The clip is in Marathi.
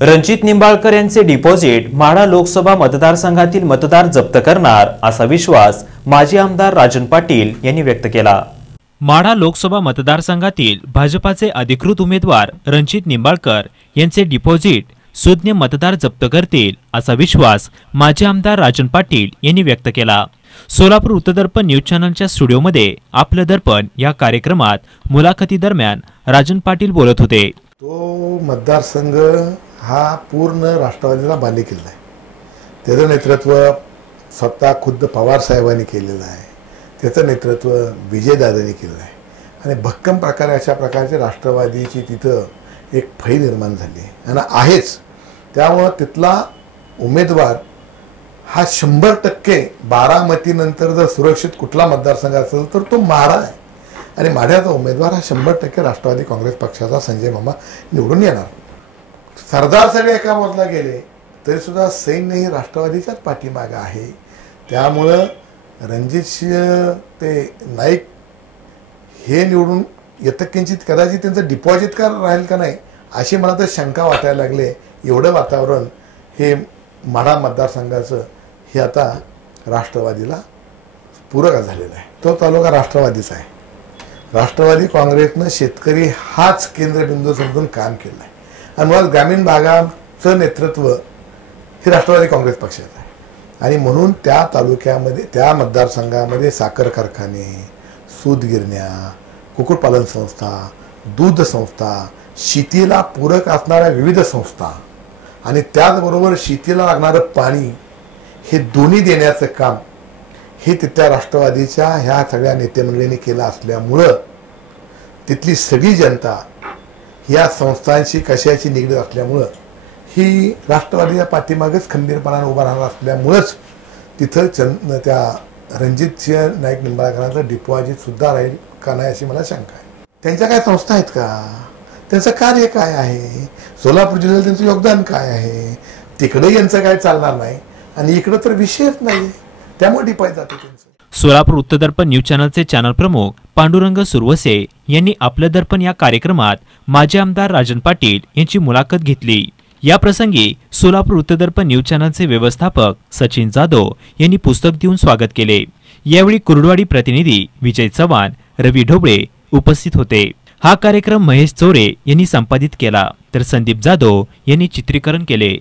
रणजित निंबाळकर यांचे डिपॉझिट माढा लोकसभा मतदारसंघातील मतदार जप्त करणार असा विश्वास माजी आमदार राजन पाटील यांनी व्यक्त केला। माढा लोकसभा मतदारसंघातील भाजपाचे अधिकृत उमेदवार रणजित निंबाळकर यांचे डिपॉझिट सुज्ञ मतदार जप्त करतील असा विश्वास माजी आमदार राजन पाटील यांनी व्यक्त केला। सोलापूर उत्तर दर्पण न्यूज चॅनलच्या स्टुडिओमध्ये आपलं दर्पण या कार्यक्रमात मुलाखती दरम्यान राजन पाटील बोलत होते। तो मतदारसंघ हा पूर्ण राष्ट्रवादीला बालेकिल्ला आहे। त्याचं नेतृत्व स्वतः खुद्द पवार साहेबांनी केलेलं आहे, त्याचं नेतृत्व विजयदादांनी केलं आहे आणि भक्कम प्रकारे अशा प्रकारचे राष्ट्रवादीची तिथं एक फळी निर्माण झाली आहे आणि आहेच। त्यामुळे तिथला उमेदवार हा 100% बारामतीनंतर जर सुरक्षित कुठला मतदारसंघ असेल तर तो माढा आहे आणि माढ्याचा उमेदवार हा 100% राष्ट्रवादी काँग्रेस पक्षाचा संजय मामा निवडून येणार। सरदार सगळे एका बाजूला गेले तरी सुद्धा सैन्य ही राष्ट्रवादीच्याच पाठीमागे आहे। त्यामुळं रणजितसिंह ते नाईक हे निवडून येतं किंचित कदाचित त्यांचं डिपॉझिट का राहील का नाही अशी मला तर शंका वाटायला लागले। एवढं वातावरण हे माढा मतदारसंघाचं हे आता राष्ट्रवादीला पूरक झालेलं आहे। तो तालुका राष्ट्रवादीचा आहे। राष्ट्रवादी काँग्रेसनं शेतकरी हाच केंद्रबिंदू समजून काम केलं आहे आणि मुळात ग्रामीण भागाचं नेतृत्व हे राष्ट्रवादी काँग्रेस पक्षाचं आहे आणि म्हणून त्या तालुक्यामध्ये त्या मतदारसंघामध्ये साखर कारखाने, सूतगिरण्या, कुक्कुटपालन संस्था, दूध संस्था, शेतीला पूरक असणाऱ्या विविध संस्था आणि त्याचबरोबर शेतीला लागणारं पाणी हे दोन्ही देण्याचं काम हे तिथल्या राष्ट्रवादीच्या ह्या सगळ्या नेतेमंडळींनी केलं असल्यामुळं तिथली सगळी जनता या संस्थांशी कशाची निगडीत असल्यामुळं ही राष्ट्रवादीच्या पाठीमागेच खंबीरपणाने उभा राहणार असल्यामुळंच तिथं त्या रणजितसिंह नाईक निंबाळकरांचं डिपॉझिट सुद्धा राहील का नाही अशी मला शंका आहे। त्यांच्या काय संस्था आहेत का, त्यांचं कार्य काय आहे, सोलापूर जिल्ह्यात त्यांचं योगदान काय आहे, तिकडे यांचं काय चालणार नाही आणि इकडं तर विषयच नाही, त्यामुळे डिपॉझिट जाते त्यांचं। सोलापूर उत्तर दर्पण न्यूज चॅनलचे चॅनल प्रमुख पांडुरंग सुरवसे यांनी आपलं दर्पण या कार्यक्रमात माजी आमदार राजन पाटील यांची मुलाखत घेतली। या प्रसंगी सोलापूर उत्तर दर्पण न्यूज चॅनलचे व्यवस्थापक सचिन जाधव यांनी पुस्तक देऊन स्वागत केले। यावेळी कुर्डवाडी प्रतिनिधी विजय चव्हाण, रवी ढोबळे उपस्थित होते। हा कार्यक्रम महेश चौरे यांनी संपादित केला तर संदीप जाधव यांनी चित्रीकरण केले।